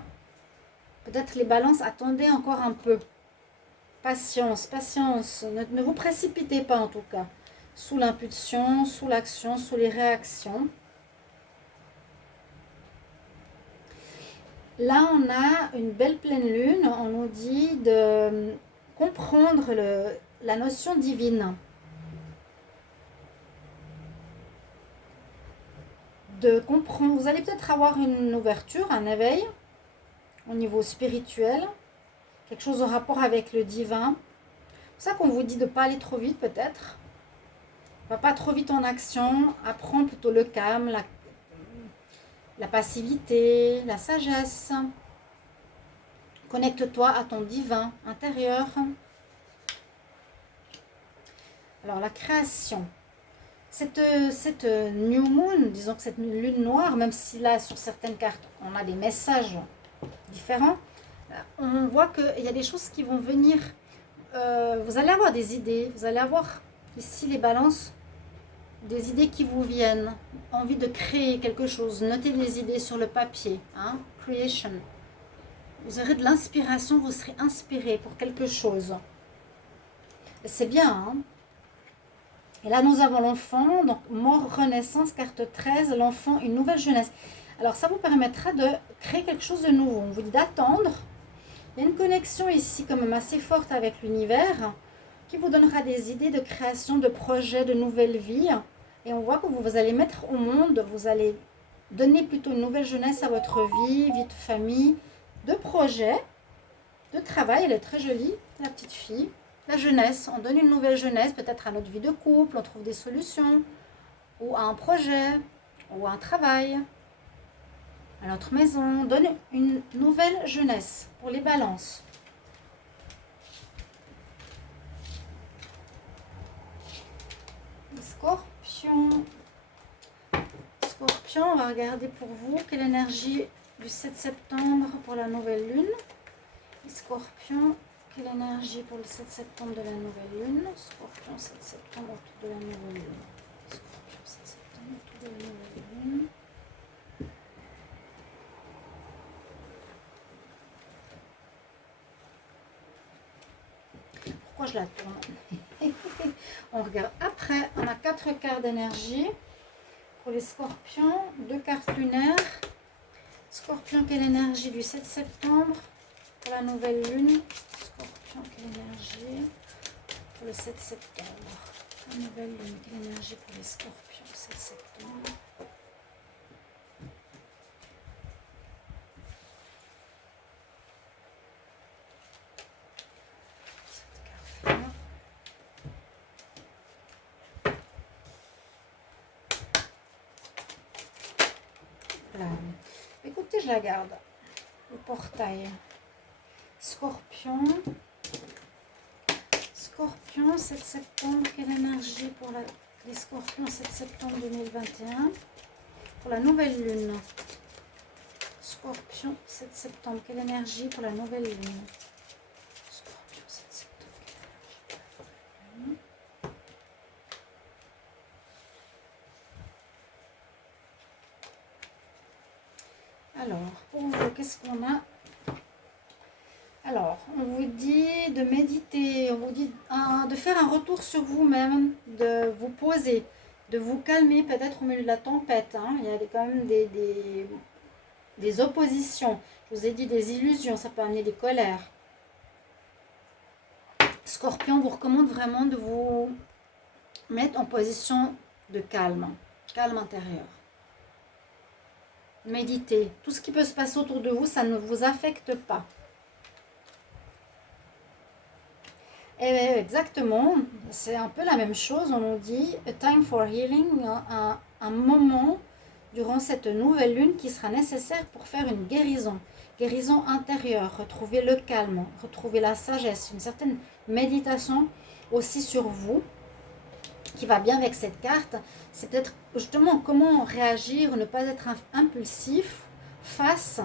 Peut-être les balances, attendez encore un peu. Patience, patience. Ne vous précipitez pas en tout cas. Sous l'impulsion, sous l'action, sous les réactions. Là, on a une belle pleine lune. On nous dit de comprendre la notion divine. De comprendre. Vous allez peut-être avoir une ouverture, un éveil au niveau spirituel. Quelque chose en rapport avec le divin. C'est ça qu'on vous dit de ne pas aller trop vite peut-être. Va pas trop vite en action. Apprends plutôt le calme, la passivité, la sagesse. Connecte-toi à ton divin intérieur. Alors, la création. Cette new moon, disons que cette lune noire, même si là, sur certaines cartes, on a des messages différents, on voit qu'il y a des choses qui vont venir. Vous allez avoir des idées. Vous allez avoir, ici, les balances, des idées qui vous viennent. Envie de créer quelque chose. Notez les idées sur le papier. Hein? Creation. Vous aurez de l'inspiration, vous serez inspiré pour quelque chose. C'est bien, hein? Et là, nous avons l'enfant, donc mort, renaissance, carte 13, l'enfant, une nouvelle jeunesse. Alors, ça vous permettra de créer quelque chose de nouveau. On vous dit d'attendre. Il y a une connexion ici quand même assez forte avec l'univers qui vous donnera des idées de création, de projets, de nouvelles vies. Et on voit que vous allez mettre au monde, vous allez donner plutôt une nouvelle jeunesse à votre vie, vie de famille, de projets, de travail. Elle est très jolie, la petite fille. La jeunesse, on donne une nouvelle jeunesse, peut-être à notre vie de couple, on trouve des solutions, ou à un projet, ou à un travail, à notre maison. On donne une nouvelle jeunesse pour les balances. Scorpion. Scorpion, on va regarder pour vous quelle énergie du 7 septembre pour la nouvelle lune. Scorpion. Quelle énergie pour le 7 septembre de la nouvelle lune? Scorpion, 7 septembre autour de la nouvelle lune. Scorpion, 7 septembre autour de la nouvelle lune. Pourquoi pourquoi je la tourne. On regarde. Après, on a 4 cartes d'énergie pour les scorpions, 2 cartes lunaires. Scorpion, quelle énergie du 7 septembre pour la nouvelle lune. Scorpion, quelle énergie pour le 7 septembre. La nouvelle lune, quelle énergie pour les scorpions, 7 septembre. Voilà. Écoutez, je la garde. Le portail. Scorpion. Scorpion, 7 septembre. Quelle énergie pour les scorpions, 7 septembre 2021. Pour la nouvelle lune. Scorpion, 7 septembre. Quelle énergie pour la nouvelle lune. Scorpion, 7 septembre. Quelle énergie pour la nouvelle lune. Alors, pour vous, qu'est-ce qu'on a? Alors, on vous dit de méditer, on vous dit de faire un retour sur vous-même, de vous poser, de vous calmer peut-être au milieu de la tempête. Hein. Il y a quand même des oppositions. Je vous ai dit des illusions, ça peut amener des colères. Scorpion vous recommande vraiment de vous mettre en position de calme, calme intérieur. Méditez. Tout ce qui peut se passer autour de vous, ça ne vous affecte pas. Et exactement, c'est un peu la même chose. On nous dit a time for healing, un moment durant cette nouvelle lune qui sera nécessaire pour faire une guérison. Guérison intérieure, retrouver le calme, retrouver la sagesse, une certaine méditation aussi sur vous qui va bien avec cette carte. C'est peut-être justement comment réagir, ne pas être impulsif face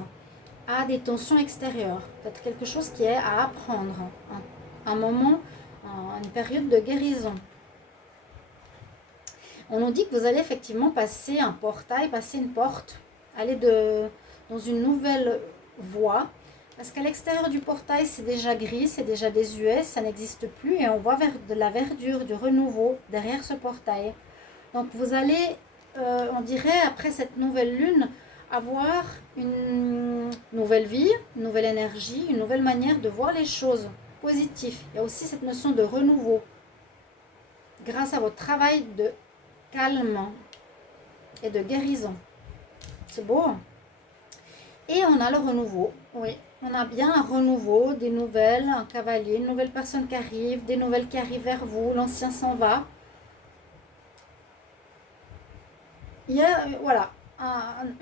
à des tensions extérieures. Peut-être quelque chose qui est à apprendre. Un moment, une période de guérison. On nous dit que vous allez effectivement passer un portail, passer une porte, aller dans une nouvelle voie. Parce qu'à l'extérieur du portail, c'est déjà gris, c'est déjà désuet, ça n'existe plus. Et on voit vers de la verdure, du renouveau derrière ce portail. Donc vous allez, on dirait, après cette nouvelle lune, avoir une nouvelle vie, une nouvelle énergie, une nouvelle manière de voir les choses positif. Il y a aussi cette notion de renouveau grâce à votre travail de calme et de guérison. C'est beau. Et on a le renouveau. Oui, on a bien un renouveau, des nouvelles, un cavalier, une nouvelle personne qui arrive, des nouvelles qui arrivent vers vous, l'ancien s'en va. Il y a, voilà,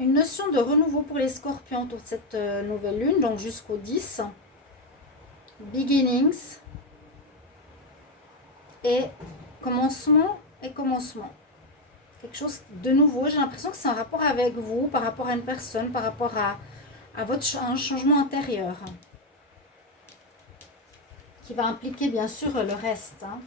une notion de renouveau pour les scorpions toute cette nouvelle lune, donc jusqu'au 10. Beginnings et commencement et commencement. Quelque chose de nouveau. J'ai l'impression que c'est un rapport avec vous, par rapport à une personne, par rapport à un changement intérieur qui va impliquer bien sûr le reste. Hein.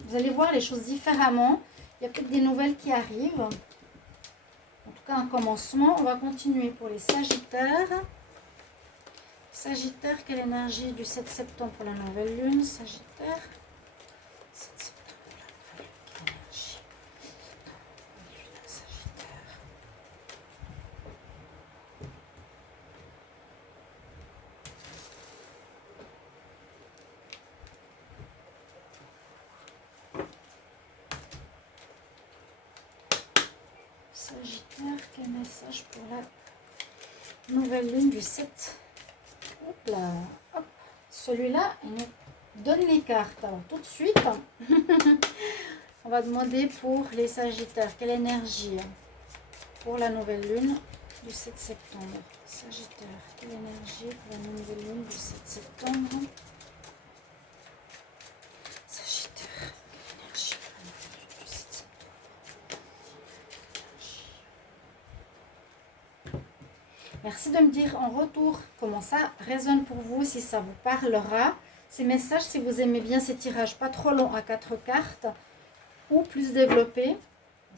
Vous allez voir les choses différemment. Il y a peut-être des nouvelles qui arrivent. En tout cas, un commencement. On va continuer pour les Sagittaires. Sagittaire, quelle énergie du 7 septembre pour la nouvelle lune? Sagittaire. 7 septembre pour la nouvelle lune, quelle énergie? Lune, Sagittaire. Sagittaire, quel message pour la nouvelle lune du 7? Hop là, hop. Celui-là, il nous donne les cartes. Alors tout de suite, on va demander pour les Sagittaires, quelle énergie pour la nouvelle lune du 7 septembre. Sagittaire, quelle énergie pour la nouvelle lune du 7 septembre. Sagittaire, quelle énergie pour la nouvelle lune du 7 septembre. Merci de me dire en retour comment ça résonne pour vous, si ça vous parlera. Ces messages, si vous aimez bien ces tirages pas trop longs à 4 cartes ou plus développés,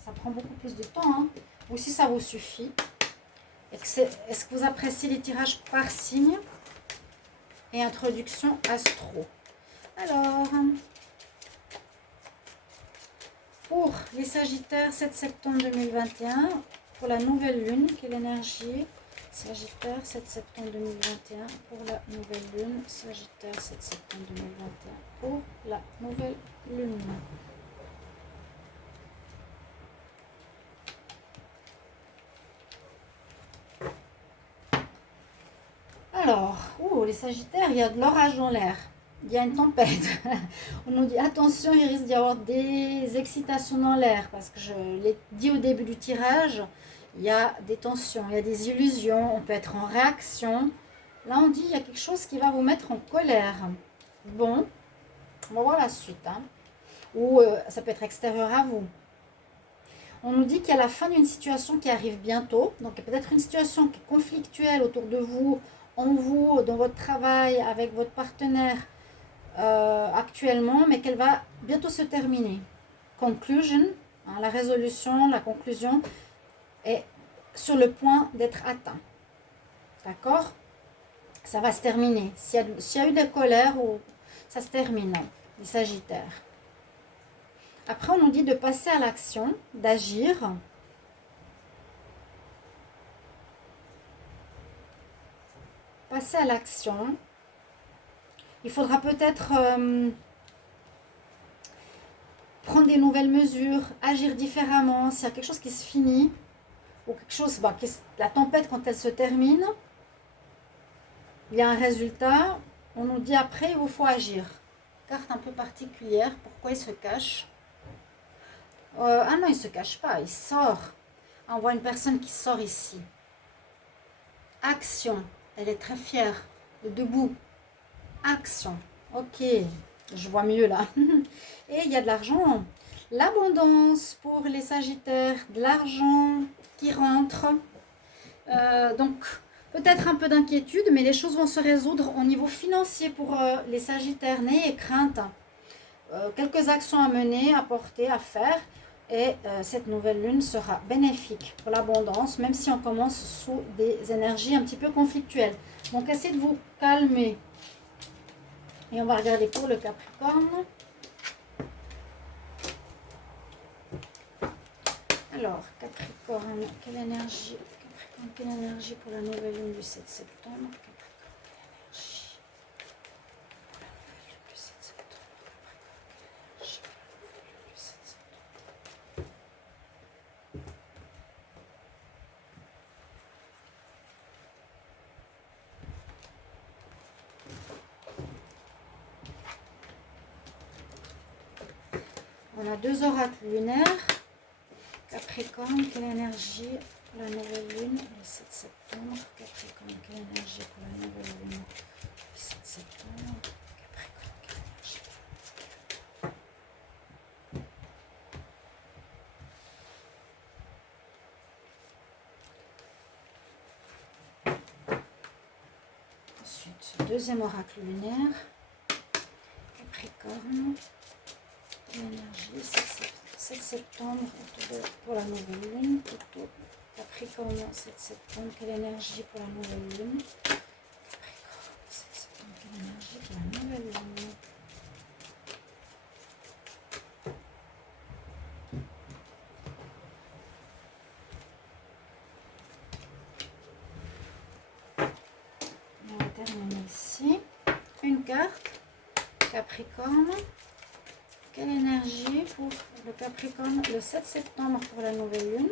ça prend beaucoup plus de temps, hein, ou si ça vous suffit. Est-ce que vous appréciez les tirages par signe et introduction astro? Alors, pour les Sagittaires, 7 septembre 2021, pour la nouvelle lune, quelle énergie? Sagittaire, 7 septembre 2021, pour la nouvelle lune. Sagittaire, 7 septembre 2021, pour la nouvelle lune. Alors, les Sagittaires, il y a de l'orage dans l'air. Il y a une tempête. On nous dit attention, il risque d'y avoir des excitations dans l'air. Parce que je l'ai dit au début du tirage, il y a des tensions, il y a des illusions, on peut être en réaction. Là, on dit il y a quelque chose qui va vous mettre en colère. Bon, on va voir la suite. Hein. Ou ça peut être extérieur à vous. On nous dit qu'il y a la fin d'une situation qui arrive bientôt. Donc, il y a peut-être une situation qui est conflictuelle autour de vous, en vous, dans votre travail, avec votre partenaire actuellement, mais qu'elle va bientôt se terminer. Conclusion, hein, la résolution, la conclusion est sur le point d'être atteint. D'accord? Ça va se terminer. S'il y a eu des colères, ça se termine, les Sagittaires. Après, on nous dit de passer à l'action, d'agir. Passer à l'action. Il faudra peut-être prendre des nouvelles mesures, agir différemment. S'il y a quelque chose qui se finit, ou quelque chose, la tempête quand elle se termine, il y a un résultat. On nous dit après, il vous faut agir. Carte un peu particulière. Pourquoi il se cache? Ah non, il ne se cache pas, il sort. On voit une personne qui sort ici. Action. Elle est très fière. Debout. Action. Ok, je vois mieux là. Et il y a de l'argent. L'abondance pour les Sagittaires. De l'argent qui rentre. Donc, peut-être un peu d'inquiétude, mais les choses vont se résoudre au niveau financier pour les Sagittaires. N'ayez crainte. Quelques actions à mener, à porter, à faire. Et cette nouvelle lune sera bénéfique pour l'abondance, même si on commence sous des énergies un petit peu conflictuelles. Donc, essayez de vous calmer. Et on va regarder pour le Capricorne. Alors, Capricorne, quelle énergie? Capricorne, quelle énergie pour la nouvelle lune du 7 septembre? Capricorne, quelle énergie pour la nouvelle lune du 7 septembre? Capricorne, quelle énergie pour la nouvelle lune du 7 septembre? On a deux oracles lunaires. Capricorne, quelle énergie pour la nouvelle lune le 7 septembre? Capricorne, quelle énergie pour la nouvelle lune le 7 septembre? Capricorne, quelle énergie pour la nouvelle lune? Ensuite, deuxième oracle lunaire. Capricorne, quelle énergie 7 septembre pour la nouvelle lune, plutôt. Capricorne, 7 septembre, quelle énergie pour la nouvelle lune? Capricorne, 7 septembre, quelle énergie pour la nouvelle lune? On va terminer ici. Une carte, Capricorne. Quelle énergie pour le Capricorne le 7 septembre pour la nouvelle lune?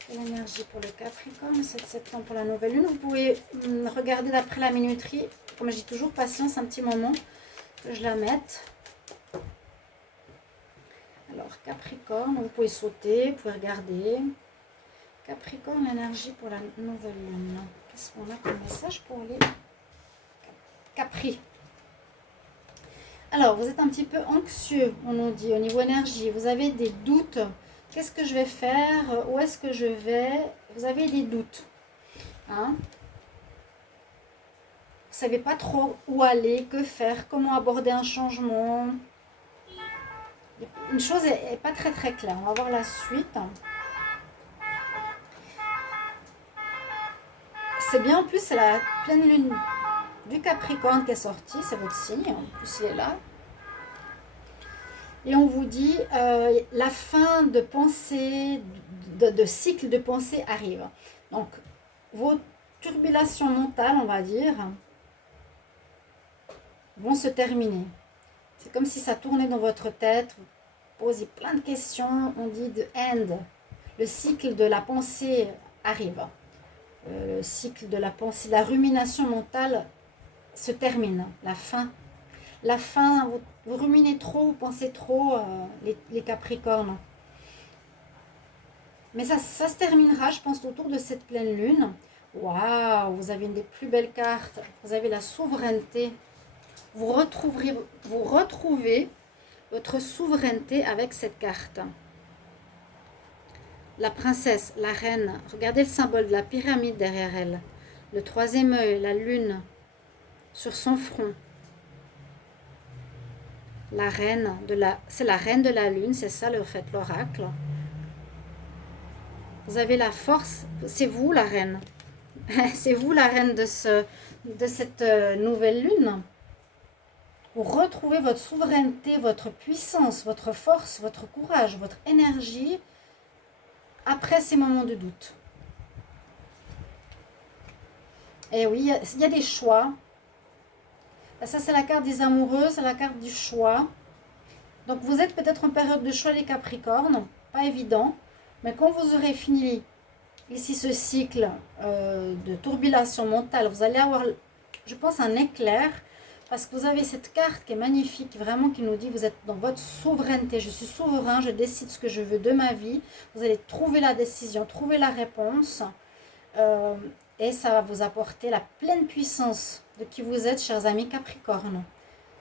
Quelle énergie pour le Capricorne, 7 septembre pour la nouvelle lune? Vous pouvez regarder d'après la minuterie. Comme je dis toujours, patience un petit moment que je la mette. Alors, Capricorne, vous pouvez sauter, vous pouvez regarder. Capricorne, l'énergie pour la nouvelle lune. Qu'est-ce qu'on a comme message pour les Capri? Alors, vous êtes un petit peu anxieux, on nous dit, au niveau énergie. Vous avez des doutes. Qu'est-ce que je vais faire? Où est-ce que je vais? Vous avez des doutes. Hein? Vous ne savez pas trop où aller, que faire, comment aborder un changement. Une chose n'est pas très très claire. On va voir la suite. C'est bien, en plus, c'est la pleine lune du Capricorne qui est sortie. C'est votre signe. En plus, il est là. Et on vous dit, la fin de pensée, de cycle de pensée arrive. Donc, vos turbilations mentales, on va dire, vont se terminer. C'est comme si ça tournait dans votre tête, vous posez plein de questions, on dit the end. Le cycle de la pensée arrive. Le cycle de la pensée, la rumination mentale se termine, la fin. La fin, vous ruminez trop, vous pensez trop, les Capricornes. Mais ça se terminera, je pense, autour de cette pleine lune. Waouh, vous avez une des plus belles cartes. Vous avez la souveraineté. Vous retrouvez votre souveraineté avec cette carte. La princesse, la reine. Regardez le symbole de la pyramide derrière elle. Le troisième œil, la lune sur son front. La reine c'est la reine de la lune, c'est ça le fait l'oracle. Vous avez la force, c'est vous la reine. C'est vous la reine de cette nouvelle lune. Vous retrouvez votre souveraineté, votre puissance, votre force, votre courage, votre énergie après ces moments de doute. Et oui, il y a des choix. Ça, c'est la carte des amoureux, c'est la carte du choix. Donc, vous êtes peut-être en période de choix, les Capricornes. Pas évident. Mais quand vous aurez fini ici ce cycle de tourbillation mentale, vous allez avoir, je pense, un éclair. Parce que vous avez cette carte qui est magnifique, vraiment qui nous dit vous êtes dans votre souveraineté. Je suis souverain, je décide ce que je veux de ma vie. Vous allez trouver la décision, trouver la réponse. Et ça va vous apporter la pleine puissance de qui vous êtes, chers amis Capricorne.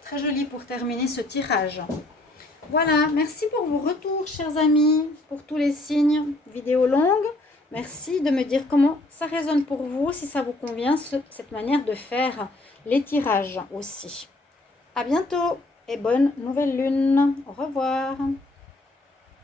Très joli pour terminer ce tirage. Voilà, merci pour vos retours, chers amis, pour tous les signes. Vidéo longue. Merci de me dire comment ça résonne pour vous, si ça vous convient, cette manière de faire les tirages aussi. À bientôt et bonne nouvelle lune. Au revoir.